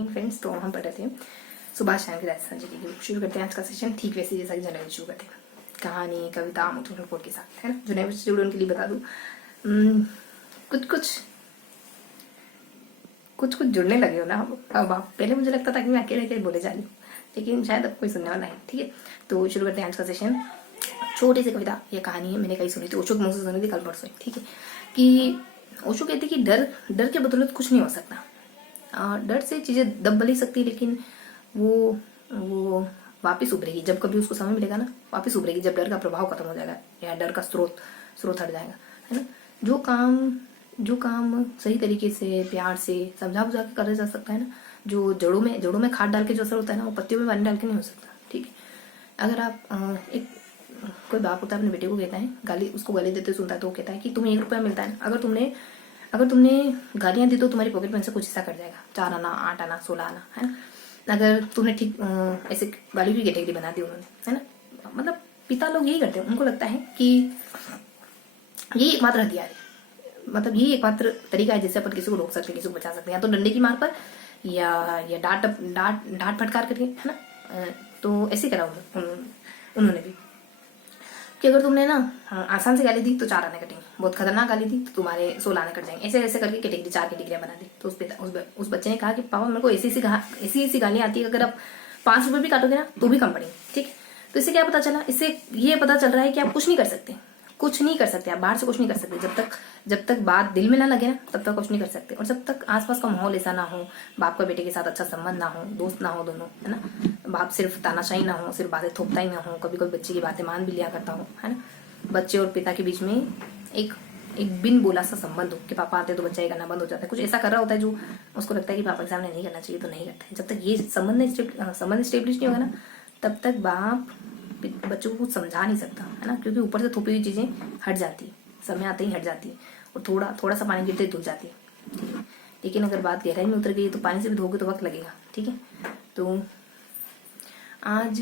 Morning friends. तो हम पढ़ रहे थे सुभाष चंद्र राजस्थान जी की। शुरू करते हैं आज का सेशन ठीक वैसे जैसा कि जनरली शुरू करते हैं, कहानी कविता मोटिव रिपोर्ट के साथ, है ना। जो नए बच्चे जुड़े उनके लिए बता दूँ, कुछ जुड़ने लगे हो ना अब आप। पहले मुझे लगता था कि मैं अकेले अकेले बोले जा रही हूँ, लेकिन शायद अब कोई सुनने वाला है। ठीक है, तो शुरू करते हैं आज का सेशन। छोटी सी कविता या कहानी है, मैंने कहीं सुनी थी, ओशो के मुंह से सुनी थी कल परसों। ठीक है, कि ओशो कहते कि डर के बदौलत कुछ नहीं हो सकता। डर से चीजें दब भली सकती है, लेकिन वो वापस उभरेगी जब कभी उसको समय मिलेगा ना, वापस उभरेगी जब डर का प्रभाव खत्म हो जाएगा या डर का स्रोत हट जाएगा, है ना। जो काम सही तरीके से प्यार से समझा बुझा के करा जा सकता है ना, जो जड़ों में खाद डाल के जो असर होता है ना, वो पत्तियों में पानी डाल के नहीं हो सकता। ठीक है, अगर आप एक कोई बाप होता है अपने बेटे को कहता है, उसको गाली देते सुनता है तो वो कहता है कि तुम्हें 1 रुपया मिलता है, अगर तुमने गालियां दी तो तुम्हारी पॉकेट में से कुछ हिस्सा कट जाएगा, 4 आना 8 आना 16 आना, है ना। अगर तुमने ठीक ऐसे गाली की कैटेगरी बना दी उन्होंने, है ना। मतलब पिता लोग यही करते हैं, उनको लगता है कि यही एकमात्र हथियार है, मतलब यही एकमात्र तरीका है जिससे अपन किसी को रोक सकते हैं, किसी को बचा सकते हैं, या तो डंडे की मार पर या डांट फटकार करके, है ना। तो ऐसे करा उन्होंने भी कि अगर तुमने ना आसान से गाली दी तो 4 आने कटेंगे, बहुत खतरनाक गाली दी तो तुम्हारे 16 आने कट जाएंगे, ऐसे ऐसे करके कैटेगरी 4 कैटेगरियां बना दी। तो उस बच्चे ने कहा कि पापा मेरे को ऐसी गालियां आती है, अगर आप 5 रुपए भी काटोगे ना तो भी कम पड़ेंगे। ठीक है, तो इससे क्या पता चला, इससे ये पता चल रहा है कि आप कुछ नहीं कर सकते, आप बाहर से कुछ नहीं कर सकते। जब तक बात दिल में ना लगे ना, तब तक कुछ नहीं कर सकते। और जब तक आसपास का माहौल ऐसा ना हो, बाप का बेटे के साथ अच्छा संबंध ना हो, दोस्त ना हो दोनों, है ना, बाप सिर्फ तानाशाही ना हो, सिर्फ बातें थोपता ही ना हो, कभी कभी बच्चे की बातें मान भी लिया करता हो, है ना। बच्चे और पिता के बीच में एक बिन बोला सा संबंध हो कि पापा आते तो बच्चा ये करना बंद हो जाता है, कुछ ऐसा कर रहा होता है जो उसको लगता है कि पापा के सामने नहीं करना चाहिए तो नहीं करता है। जब तक ये संबंध स्टेब्लिश नहीं होगा ना, तब तक बाप बच्चों को कुछ समझा नहीं सकता, है ना, क्योंकि ऊपर से थोपी हुई चीजें हट जाती है, समय आते ही हट जाती है, और थोड़ा सा पानी गिरते ही धुल जाती है। ठीक है, लेकिन अगर बात गहराई में उतर गई तो पानी से भी धोगे तो वक्त लगेगा। ठीक है, तो आज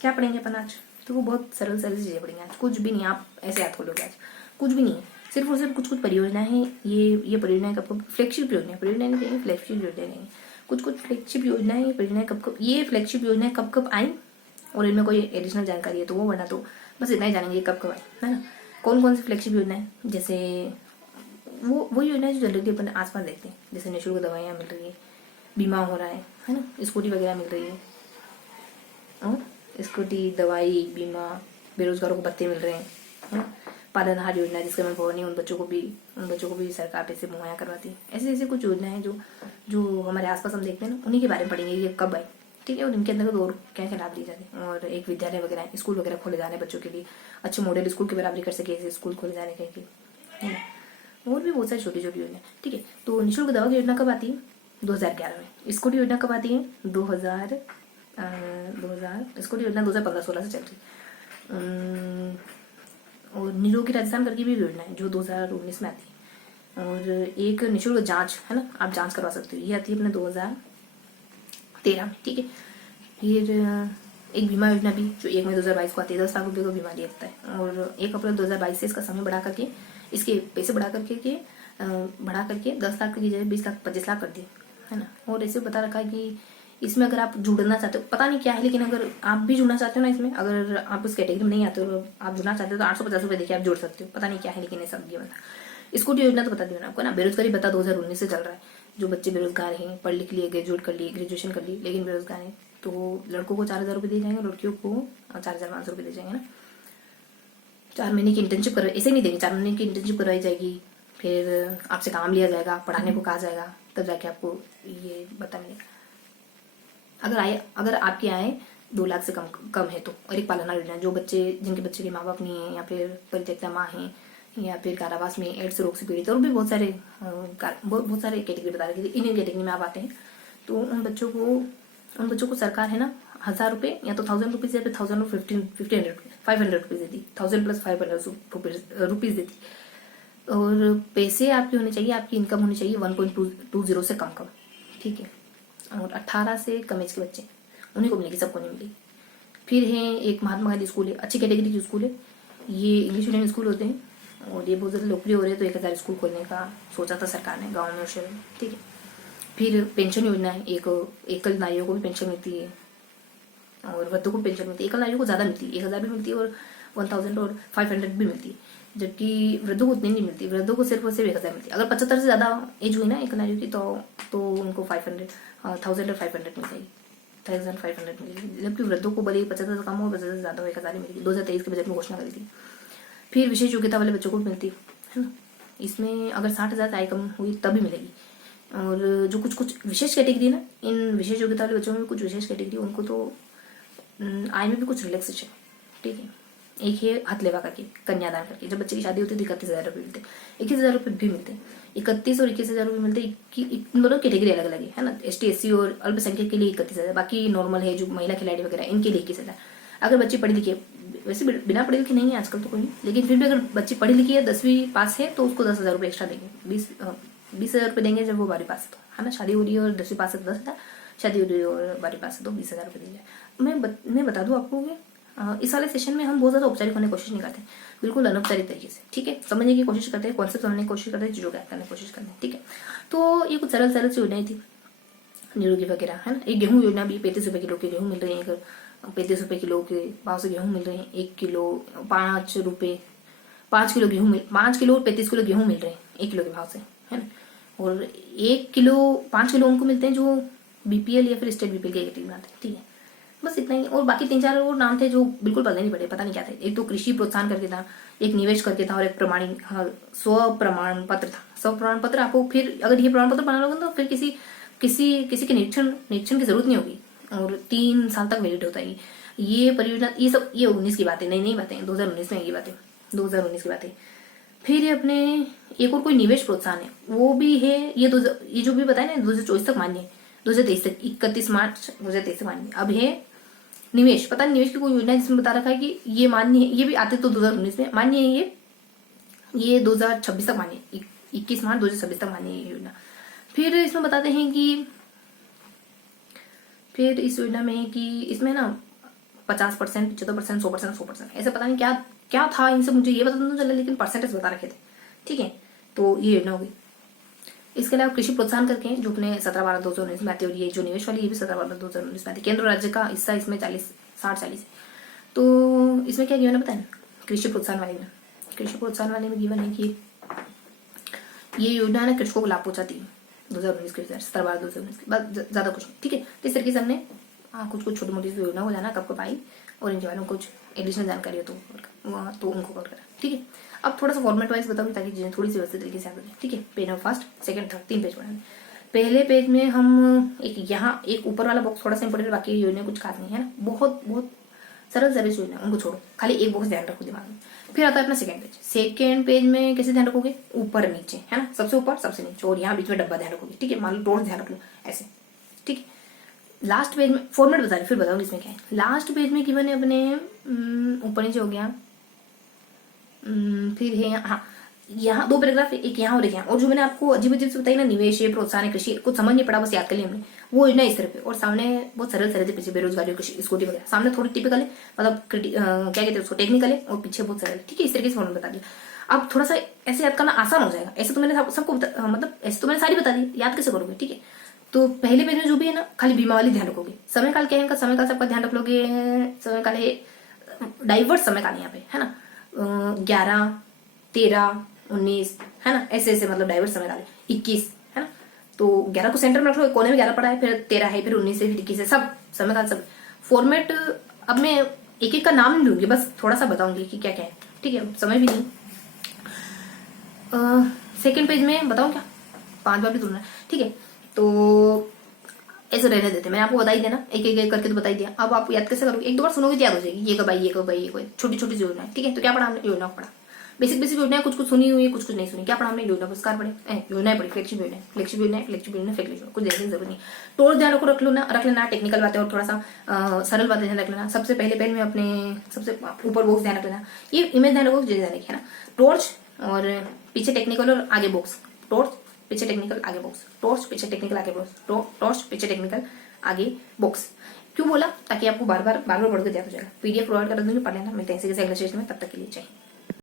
क्या पढ़ेंगे अपन आज? तो वो बहुत सरल चीजें पढ़ेंगे आज, कुछ भी नहीं। आप ऐसे याद खोलोगे आज, कुछ भी नहीं है, सिर्फ और सिर्फ कुछ परियोजना है। ये परियोजना कब फ्लैगशिप योजना नहीं कहेंगे, फ्लैगशिप योजना कहेंगे। कुछ फ्लैगशिप योजना है, ये परियोजना कब ये फ्लैगशिप योजना कब आई और इनमें कोई एडिशनल जानकारी है तो वो, वरना तो बस इतना ही जानेंगे कब है ना। कौन सी फ्लैगशिप योजना है, जैसे वो योजना है जो जल्दी अपन आसपास देखते हैं, जैसे निःशुल्क दवाइयाँ मिल रही है, बीमा हो रहा है ना, स्कूटी वगैरह मिल रही है, और स्कूटी दवाई बीमा, बेरोजगारों को भत्ते मिल रहे हैं, है ना। पालनहार योजना जिसका मैं भवन नहीं, उन बच्चों को भी सरकार पैसे मुहैया करवाती है। ऐसे कुछ योजनाएं हैं जो हमारे आसपास हम देखते हैं ना, उन्हीं के बारे में पढ़ेंगे ये कब आई। ठीक है, और इनके अंदर और क्या क्या लाभ दिए जाते हैं, और एक विद्यालय वगैरह स्कूल वगैरह खोले जाने बच्चों के लिए, अच्छे मॉडल स्कूल की बराबरी कर सके ऐसे स्कूल खोले जाने के, है ना। और भी बहुत सारी छोटी छोटी योजना। ठीक है, तो निःशुल्क दवा की योजना कब आती है? 2011 में। स्कूटी योजना कब आती है? 2000 स्कूटी योजना 2015-16 से चल रही। और निरोगी राजस्थान करके भी योजना है जो 2019 में आती है। और एक निःशुल्क जांच, है ना, आप जांच करवा सकते हो, ये आती है अपने 2013 में। ठीक है, फिर एक बीमा योजना भी जो 1 मई 2022 को आती है, 10 लाख रुपए का बीमा दिया जाता है। और 1 अप्रैल 2022 से इसका समय बढ़ा करके, इसके पैसे बढ़ा करके 10 लाख की जगह 20 लाख 25 लाख कर दिए, है ना। और ऐसे बता रखा है कि इसमें अगर आप जुड़ना चाहते हो, पता नहीं क्या है, लेकिन अगर आप भी जुड़ना चाहते हो ना इसमें, अगर आप उस कैटेगरी में नहीं आते हो, आप जुड़ना चाहते हो तो 850 रुपए देके आप जुड़ सकते हो। पता नहीं क्या है, लेकिन ऐसा दिया बता। स्कूटी योजना तो बता दिया ना आपको ना। बेरोजगारी भत्ता 2019 से चल रहा है, जो बच्चे बेरोजगार हैं, पढ़ लिख लिए, ग्रेजुएशन कर ली, लेकिन बेरोजगार हैं, तो लड़कों को 4000 रुपये दिए जाएंगे, लड़कियों को 4500 रुपये दिए जाएंगे ना। 4 महीने की इंटर्नशिप करवाई, ऐसे नहीं देंगे, 4 महीने की इंटर्नशिप करवाई जाएगी, फिर आपसे काम लिया जाएगा, पढ़ाने को कहा जाएगा, तब जाके आपको ये भत्ता मिलेगा। अगर आपकी आय 2 लाख से कम है तो। और एक पालना योजना, जो जिनके बच्चे के माँ बाप नहीं है, या फिर परित्यक्ता माँ है, या फिर कारावास में एड्स रोग से पीड़ित, और भी बहुत सारे कैटेगरी बता रही थी। इन कैटेगरी में आप आते हैं तो उन बच्चों को सरकार, है ना, 1000 रुपये या तो 1000 रुपीज या फिर 1000 और 500 रुपीज देती, 1000 प्लस 500 रुपीज देती। और पैसे आपके होने चाहिए, आपकी इनकम होनी चाहिए 1.20 से कम। ठीक है, और 18 से कम एज के बच्चे, उन्हीं को मिलेगी, सबको नहीं मिलेगी। फिर है एक महात्मा गांधी स्कूल है, अच्छी कैटेगरी की स्कूल है, ये इंग्लिश मीडियम स्कूल होते हैं, और ये बहुत ज़्यादा लोकप्रिय हो रहे हैं, तो 1000 स्कूल खोलने का सोचा था सरकार ने गाँव में और शहर में। ठीक है, फिर पेंशन योजना है, एक एकल नारियों को भी पेंशन मिलती है और वृद्धों को पेंशन मिलती है। एकल नारियों को ज़्यादा मिलती है, 1000 भी मिलती है और 1000 और 500 भी मिलती है, जबकि वृद्धों को उतनी नहीं मिलती। वृद्धों को सिर्फ और सिर्फ 1000 मिलती है। अगर 75 से ज़्यादा एज हुई ना एक नारियों की तो उनको 500 1000 और 500 मिल जाएगी, 1500 मिलेगी। जबकि वृद्धों को भले 75 से कम हो, 75 से ज़्यादा हो 1000 ही मिलेगी। 2023 के बजट में घोषणा करी थी। फिर विशेष योग्यता वाले बच्चों को मिलती है ना, इसमें अगर 60,000 आय कम हुई तभी मिलेगी। और जो कुछ विशेष कैटेगरी ना, इन विशेष योग्यता वाले बच्चों में कुछ विशेष कैटेगरी, उनको तो आय में भी कुछ रिलैक्सेशन, ठीक है। एक है हथलेवा करके, कन्यादान करके, जब बच्चे की शादी होती है तो 31,000 रुपये मिलते हैं, 21,000 रुपये भी मिलते हैं, 31 और 21,000 रुपये मिलते हैं। इन दोनों कैटेगरी अलग अलग है ना। ST SC और अल्पसंख्यक के लिए 31,000, बाकी नॉर्मल है जो महिला खिलाड़ी वगैरह इनके लिए 21,000। अगर बच्चे पढ़ी लिखी है, वैसे बिना पढ़े लिखे नहीं है आजकल तो कोई नहीं, लेकिन फिर भी अगर बच्ची पढ़ी लिखी है, 10वीं पास है, तो उसको 10,000 रुपये एक्स्ट्रा देंगे, 20,000 रुपये देंगे जब वो 12वीं पास है, तो है ना। शादी हो रही है और 10वीं पास है तो 10,000, शादी हो रही है और 12वीं पास है तो 20,000 रुपये देंगे। मैं बता दूं आपको कि इस वाले सेशन में हम बहुत ज़्यादा औपचारिक होने की कोशिश नहीं करते, बिल्कुल अनौपचारिक तरीके से, ठीक है। समझने की कोशिश करते हैं, कॉन्सेप्ट समझने की कोशिश करते हैं, चीज़ों को याद करने की कोशिश करते हैं, ठीक है। तो ये कुछ सरल सी योजनाएं थी, निरोगी वगैरह, है ना। एक गेहूँ योजना भी, 35 रुपये किलो के गेहूँ मिल रहे हैं, 35 रुपये किलो के भाव से गेहूँ मिल रहे हैं। 1 किलो 5 रुपये, 5 किलो गेहूँ 5 किलो 35 किलो गेहूँ मिल रहे हैं 1 किलो के भाव से, है ना। और 1 किलो 5 किलो उनको मिलते हैं जो BPL या फिर स्टेट BPL के कैटेगरी में आते हैं, ठीक है। बस इतना ही। और बाकी 3-4 और नाम थे जो बिल्कुल पता नहीं पड़े, पता नहीं क्या थे। एक तो कृषि प्रोत्साहन करके था, एक निवेश करके था, और एक स्व प्रमाण पत्र था। स्व प्रमाण पत्र आपको फिर अगर ये प्रमाण पत्र बनाना होगा तो फिर किसी के निरीक्षण की जरूरत नहीं होगी और 3 साल तक वैलिड होता है ये परियोजना। ये 19 की बात है, नई बातें, 2019 में ये बातें, 2019 की बातें। फिर अपने एक और कोई निवेश प्रोत्साहन है, वो भी है। ये जो भी बताया ना 2024 तक मान्य है, 2023 तक, 31 मार्च 2023 तक मान्य। अब है निवेश, पता नहीं निवेश की कोई योजना जिसमें बता रखा है कि ये मान्य है। ये भी आते तो 2019 में मान्य है, ये 2026 तक मान्य है, 21 मार्च 2026 तक मान्य है योजना। फिर इसमें बताते हैं कि फिर इस योजना में है कि इसमें ना 50%, 75%, 100%, 100%, ऐसा पता नहीं क्या था इनसे, मुझे ये पता नहीं चला, लेकिन परसेंटेज बता रखे थे, ठीक है। तो ये योजना होगी। इसके अलावा कृषि प्रोत्साहन करके जो अपने 17/12/2019 में आती है, और ये जो निवेश वाली ये भी 17/12/2019 में आती है। केंद्र राज्य का हिस्सा इसमें 60-40 है। तो इसमें क्या गिवन है पता है, कृषि प्रोत्साहन वाले में गिवन है कि ये योजना ना कृषकों को लाभ पहुंचाती है 2019 के 17/12/2019 के बाद, ज्यादा कुछ नहीं, ठीक है। तो इस तरीके से हमने कुछ छोटी मोटी योजना हो जाना कब आई, और इनके बारे में कुछ एडिशनल जानकारी हो तो उनको कवर करा, ठीक है। अब थोड़ा सा फॉर्मेट वाइज बताऊंगी ताकि चीजें थोड़ी सी व्यवस्थित तरीके से आ जाए, ठीक है। Page number first, second, third, 3 page पढ़ेंगे। पहले पेज में हम एक ऊपर वाला बॉक्स थोड़ा सा इंपॉर्टेंट, बाकी योजना कुछ खास नहीं है ना, बहुत सरल योजना, उनको छोड़ो, खाली एक बॉक्स ध्यान रखो दिमाग में। फिर आता है अपना सेकंड पेज में कैसे ध्यान रखोगे, ऊपर नीचे, है ना, सबसे ऊपर सबसे नीचे, और यहाँ बीच में डब्बा ध्यान रखोगे, ठीक है। मान लो टोर्च ध्यान रख लो ऐसे, ठीक है। लास्ट पेज में फॉर्मेट बता रही, फिर बताऊंगी इसमें क्या है। लास्ट पेज में गिवन है अपने ऊपर नीचे हो गया। फिर है यहाँ 2 पैराग्राफ, एक यहाँ और एक यहाँ। और जो मैंने आपको अजीब से बताई ना, निवेश है, प्रोत्साहन, कृषि, कुछ समझ नहीं पड़ा, बस याद कर लिया हमने, वो योजना इस तरह पे। और सामने बहुत सरल थे पीछे, बेरोजगारी, कृषि, स्कूटी वगैरह। सामने थोड़ी टिपिकल है, मतलब क्या कहते हैं उसको, टेक्निकल है, और पीछे बहुत सरल है, ठीक है। इस तरीके से फॉर्मेट बता दिया। अब थोड़ा सा ऐसे याद करना आसान हो जाएगा। ऐसे तो मैंने सबको मतलब ऐसे तो मैंने सारी बता दी, याद कैसे करोगे, ठीक है। तो पहले पेज में जो भी है ना, खाली बीमा वाली ध्यान रखोगे। समय काल क्या है इनका, समय काल सबका ध्यान रख लोगे। समय काल है डाइवर्स समय काल यहाँ पे, है ना, 11, 13, 19, है ना, ऐसे मतलब डाइवर्स समय काल है। 21, है ना, तो 11 को सेंटर में रख लो, कोने में 11 पड़ा है, फिर 13 है, फिर 19 है, फिर 21 है, सब समय काल सब। फॉर्मेट अब मैं एक का नाम नहीं लूंगी, बस थोड़ा सा बताऊंगी कि क्या क्या है, ठीक है, समय भी नहीं। सेकेंड पेज में बताऊं क्या, 5 बार भी तुलना, ठीक है। तो ऐसे रहने देते, मैंने आपको बता ही देना, एक करके तो बता ही दिया। अब आप याद कैसे करोगे, 1-2 बार सुनोगे तो याद हो जाएगी, ये कब आई, ये कब आई, ये कोई छोटी छोटी योजना है, ठीक है। तो क्या पढ़ा हमने, योजना पढ़ा, बेसिक योजना है, कुछ सुनी हुई है, कुछ नहीं सुनी। क्या पढ़ा हमने, योजना पुरस्कार पढ़े, योजना पढ़ी, फ्लेक्सिबल योजना, कुछ देखने की जरूरत नहीं। टोर ध्यान रख लेना, टेक्निकल बातें और थोड़ा सा सरल बातें ध्यान रख लेना। सबसे पहले पेज में अपने सबसे ऊपर बॉक्स ध्यान रख लेना, ये इमेज ध्यान रखो, ध्यान रखिए ना। टॉर्च और पीछे टेक्निकल और आगे बॉक्स, टॉर्च पीछे टेक्निकल आगे बॉक्स, टॉर्च पीछे टेक्निकल आगे बॉक्स, टॉर्च पीछे टेक्निकल आगे बॉक्स। क्यों बोला, ताकि आपको बार बार पढ़ के याद हो जाएगा। PDF प्रोवाइड कर दूंगी, पढ़ लेना। मिलते हैं इसी के अगले सेशन में, तब तक के लिए चाहिए।